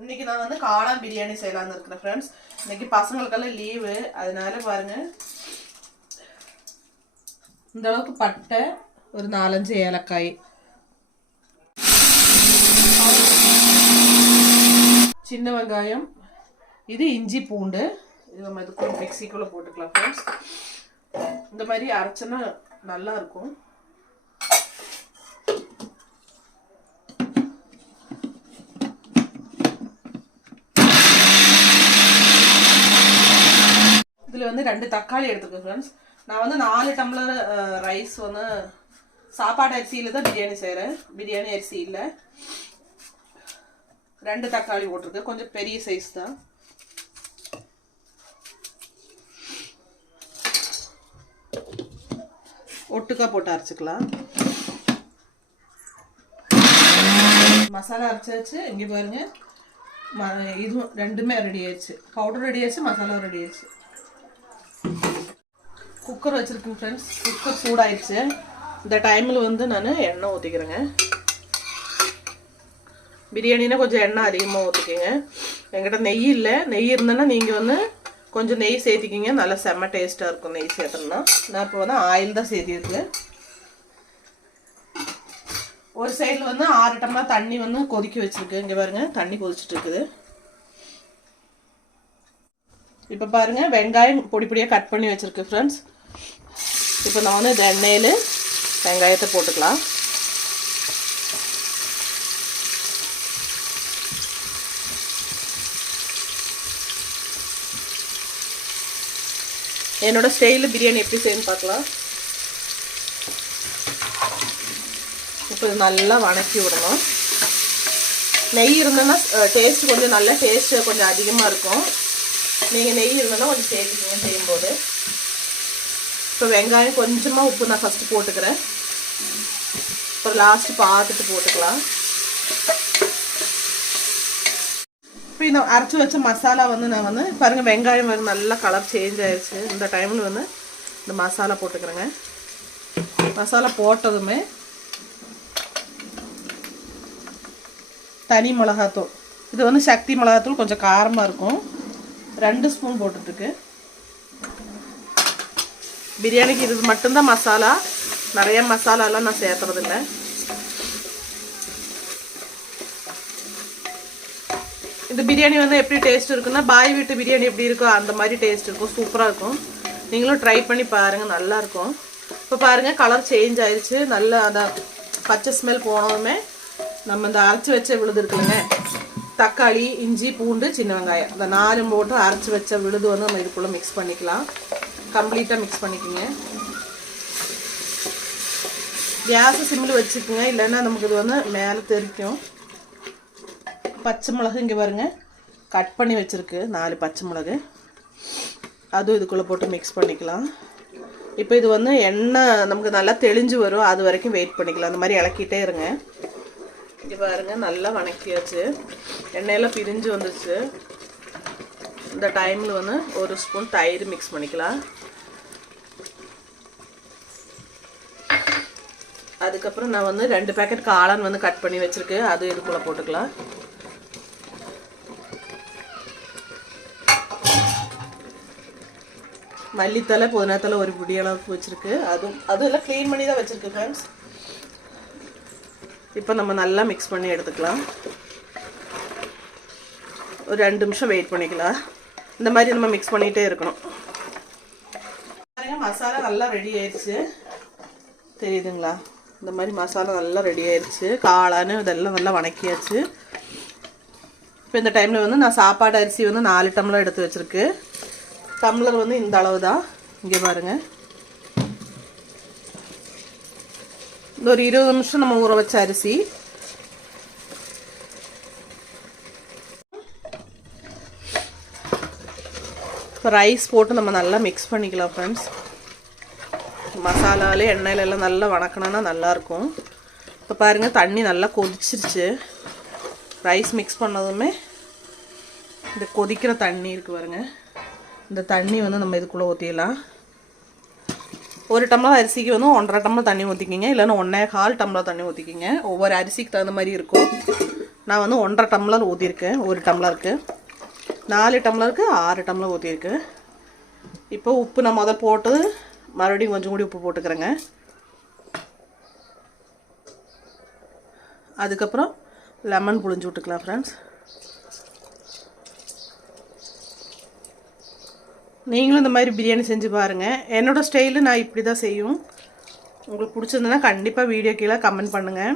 இன்னைக்கு நான் வந்து காளான் பிரியாணி செய்யலாம்னு இருக்கேன் फ्रेंड्स. இன்னைக்கு பசங்களுக்கெல்லாம் லீவு, அதனால பாருங்க இந்த அளவுக்கு பட்டை, ஒரு 4-5 ஏலக்காய், சின்ன வெங்காயம், இது இஞ்சி பூண்டு, இது நம்ம இதுக்குள்ள மிக்ஸிக்குள்ள போட்டுக்கலாம் फ्रेंड्स. இந்த மாதிரி அரைச்சனா நல்லா இருக்கும். இதுல வந்து 2 தக்காளி எடுத்துக்கோ फ्रेंड्स. நான் வந்து 4 டம்ளர் ரைஸ் வந்து சாப்பாடு அரிசியில தான் பிரியாணி செய்றேன், பிரியாணி அரிசி இல்ல. 2 தக்காளி போட்டுருக்கு, கொஞ்சம் பெரிய சைஸ் தான். ஒட்டுக்கா போட்டு அரைச்சுக்கலாம். மசாலா அரைச்சாச்சு. இங்க பாருங்க, இது ரெண்டுமே ரெடி ஆயிடுச்சு. பவுடர் ரெடி ஆயிடுச்சு, மசாலா ரெடி ஆயிடுச்சு. குக்கர் வச்சிருக்கேன் फ्रेंड्स. குக்கர் சூடாயிடுச்சு. இந்த டைமில் வந்து நான் எண்ணெய் ஊற்றிக்கிறேங்க. பிரியாணினா கொஞ்சம் எண்ணெய் அதிகமாக ஊற்றிக்கிங்க. என்கிட்ட நெய் இல்லை, நெய் இருந்தேன்னா நீங்கள் வந்து கொஞ்சம் நெய் சேர்த்திக்கிங்க, நல்லா செம்ம டேஸ்ட்டாக இருக்கும் நெய் சேர்த்தோம்னா. நான் இப்போ வந்து ஆயில் தான் சேர்த்திருக்கு. ஒரு சைடில் வந்து 6 டம்ளர் தண்ணி வந்து கொதிக்க வச்சுருக்கு. இங்கே பாருங்க, தண்ணி கொதிச்சுட்டு இருக்குது. இப்போ பாருங்க, வெங்காயம் பொடி பொடியாக கட் பண்ணி வச்சுருக்கு ஃப்ரெண்ட்ஸ். இப்போ நான் வந்து இந்த எண்ணெயில் வெங்காயத்தை போட்டுக்கலாம். என்னோட ஸ்டைலில் பிரியாணி எப்படி செய்யணும்னு பார்க்கலாம். இப்போ இது நல்லா வணக்கி விடணும். நெய் இருந்ததுன்னா டேஸ்ட் கொஞ்சம் நல்ல டேஸ்ட்டு கொஞ்சம் அதிகமாக இருக்கும். நீங்கள் நெய் இருந்ததுன்னா கொஞ்சம் சேர்த்துக்கிங்க செய்யும்போது. இப்போ வெங்காயம் கொஞ்சமாக உப்பு நான் ஃபஸ்ட்டு போட்டுக்கிறேன், அப்புறம் லாஸ்ட்டு பார்த்துட்டு போட்டுக்கலாம். இப்போ இந்த அரைச்சி வச்ச மசாலா வந்து நான் வந்து பாருங்கள், வெங்காயம் வந்து நல்லா கலர் சேஞ்ச் ஆயிடுச்சு. இந்த டைமில் வந்து இந்த மசாலா போட்டுக்கிறேங்க. மசாலா போட்டதுமே தனி மிளகாத்தூள், இது வந்து சக்தி மிளகாத்தூள், கொஞ்சம் காரமாக இருக்கும், 2 ஸ்பூன் போட்டுருக்கு. பிரியாணிக்கு இது மட்டும்தான் மசாலா, நிறைய மசாலாலாம் நான் சேர்த்துறதில்லை. இந்த பிரியாணி வந்து எப்படி டேஸ்ட் இருக்குன்னா, பாய் வீட்டு பிரியாணி எப்படி இருக்கோ அந்த மாதிரி டேஸ்ட் இருக்கும், சூப்பராக இருக்கும். நீங்களும் ட்ரை பண்ணி பாருங்கள், நல்லாயிருக்கும். இப்போ பாருங்கள், கலர் சேஞ்ச் ஆயிடுச்சு. நல்லா அந்த பச்சை ஸ்மெல் போனதுமே நம்ம இந்த அரைச்சி வச்ச விழுது இருக்குதுங்க, தக்காளி, இஞ்சி பூண்டு, சின்ன வெங்காயம், அந்த 4 போட்டு அரைச்சி வச்ச விழுது வந்து நம்ம இதுக்குள்ளே மிக்ஸ் பண்ணிக்கலாம். கம்ப்ளீட்டாக மிக்ஸ் பண்ணிக்கோங்க. கேஸை சிம்மில் வச்சுக்கோங்க, இல்லைன்னா நமக்கு இது வந்து மேலே தெரிக்கும். பச்சை மிளகு இங்கே பாருங்க, கட் பண்ணி வச்சுருக்கு 4 பச்சை மிளகு, அதுவும் இதுக்குள்ளே போட்டு மிக்ஸ் பண்ணிக்கலாம். இப்போ இது வந்து எண்ணெய் நமக்கு நல்லா தெளிஞ்சு வரும், அது வரைக்கும் வெயிட் பண்ணிக்கலாம். அந்த மாதிரி இளக்கிட்டே இருங்க. இங்கே பாருங்க, நல்லா வணக்கியாச்சு, எண்ணெயெல்லாம் பிரிஞ்சு வந்துச்சு. இந்த டைமில் வந்து 1 ஸ்பூன் தயிர் மிக்ஸ் பண்ணிக்கலாம். அதுக்கப்புறம் நான் வந்து 2 பேக்கெட் காளான் வந்து கட் பண்ணி வச்சுருக்கு, அது இதுக்குள்ளே போட்டுக்கலாம். மல்லித்தலை, புதினாத்தலை ஒரு பிடி அளவுக்கு வச்சுருக்கு, அதெல்லாம் க்ளீன் பண்ணி தான் வச்சுருக்கு ஃப்ரெண்ட்ஸ். இப்போ நம்ம நல்லா மிக்ஸ் பண்ணி எடுத்துக்கலாம். ஒரு 2 நிமிஷம் வெயிட் பண்ணிக்கலாம். இந்த மாதிரி நம்ம மிக்ஸ் பண்ணிகிட்டே இருக்கணும். மசாலா நல்லா ரெடி ஆயிடுச்சு, தெரியுதுங்களா? இந்த மாதிரி மசாலா நல்லா ரெடி ஆயிடுச்சு. காளான் இதெல்லாம் நல்லா வணக்கியாச்சு. இப்போ இந்த டைமில் வந்து நான் சாப்பாடு அரிசி வந்து 4 டம்ளர் எடுத்து வச்சுருக்கு. டம்ளர் வந்து இந்த அளவு தான். இங்கே பாருங்கள், இந்த ஒரு 20 நிமிஷம் நம்ம ஊற வச்ச அரிசி. இப்போ ரைஸ் போட்டு நம்ம நல்லா மிக்ஸ் பண்ணிக்கலாம் ஃப்ரெண்ட்ஸ். மசாலாலே எண்ணெயிலெல்லாம் நல்லா வணக்கணுன்னா நல்லாயிருக்கும். இப்போ பாருங்கள், தண்ணி நல்லா கொதிச்சிருச்சு. ரைஸ் மிக்ஸ் பண்ணதுமே இந்த கொதிக்கிற தண்ணி இருக்குது பாருங்கள், இந்த தண்ணி வந்து நம்ம இதுக்குள்ளே ஊற்றிடலாம். 1 டம்ளர் அரிசிக்கு வந்து 1.5 டம்ளர் தண்ணி ஊற்றிக்கிங்க, இல்லைன்னா 1.25 டம்ளர் தண்ணி ஊற்றிக்கிங்க. ஒவ்வொரு அரிசிக்கு தகுந்த மாதிரி இருக்கும். நான் வந்து 1.5 டம்ளர் ஊற்றிருக்கேன். 1 டம்ளருக்கு 4 டம்ளருக்கு 6 டம்ளர் ஊற்றிருக்கு. இப்போ உப்பு நான் முதல் போட்டு மறுபடியும் கொஞ்சம் கூடி உப்பு போட்டுக்கிறேங்க. அதுக்கப்புறம் லெமன் புழிஞ்சு விட்டுக்கலாம் ஃப்ரெண்ட்ஸ். நீங்களும் இந்த மாதிரி பிரியாணி செஞ்சு பாருங்கள். என்னோடய ஸ்டைலு நான் இப்படி தான் செய்யும். உங்களுக்கு பிடிச்சிருந்ததுன்னா கண்டிப்பாக வீடியோ கீழே கமெண்ட் பண்ணுங்கள்.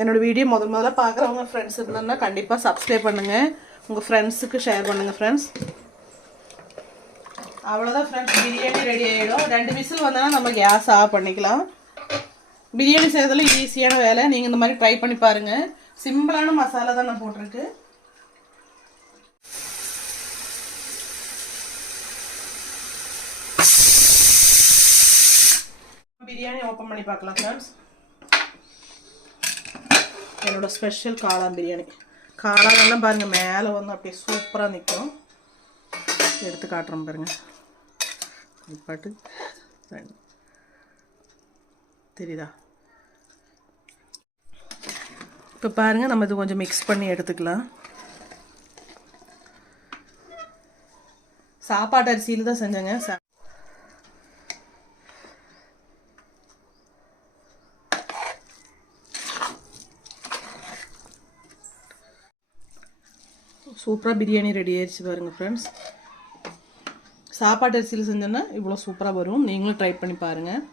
என்னோடய வீடியோ முதல்ல பார்க்குறவங்க ஃப்ரெண்ட்ஸ் இருந்தாங்கன்னா கண்டிப்பாக சப்ஸ்கிரைப் பண்ணுங்கள். உங்கள் ஃப்ரெண்ட்ஸுக்கு ஷேர் பண்ணுங்கள் ஃப்ரெண்ட்ஸ். அவ்வளோதான் ஃப்ரெண்ட்ஸ், பிரியாணி ரெடி ஆகிடும். 2 விசில் வந்தோன்னா நம்ம கேஸ் ஆஃப் பண்ணிக்கலாம். பிரியாணி செய்கிறதுல ஈஸியான வேலை. நீங்கள் இந்த மாதிரி ட்ரை பண்ணி பாருங்கள். சிம்பிளான மசாலா தான் நான் போட்டிருக்கு. பிரியாணி ஓப்பன் பண்ணி பார்க்கலாம் ஃப்ரெண்ட்ஸ். என்னோடய ஸ்பெஷல் காளான் பிரியாணி. காளானெல்லாம் பாருங்கள் மேலே வந்து அப்படியே சூப்பராக நிற்கும். எடுத்து காட்டுறோம் பாருங்கள். பாட்டு தெரியுதா? இப்போ பாருங்கள், நம்ம இது கொஞ்சம் மிக்ஸ் பண்ணி எடுத்துக்கலாம். சாப்பாட்டு அரிசியில் தான் செஞ்சேங்க. சூப்பராக பிரியாணி ரெடி ஆயிடுச்சு பாருங்கள் ஃப்ரெண்ட்ஸ். சாப்பாட்டு அரிசியில் செஞ்சோன்னா இவ்வளோ சூப்பராக வரும். நீங்களும் ட்ரை பண்ணி பாருங்கள்.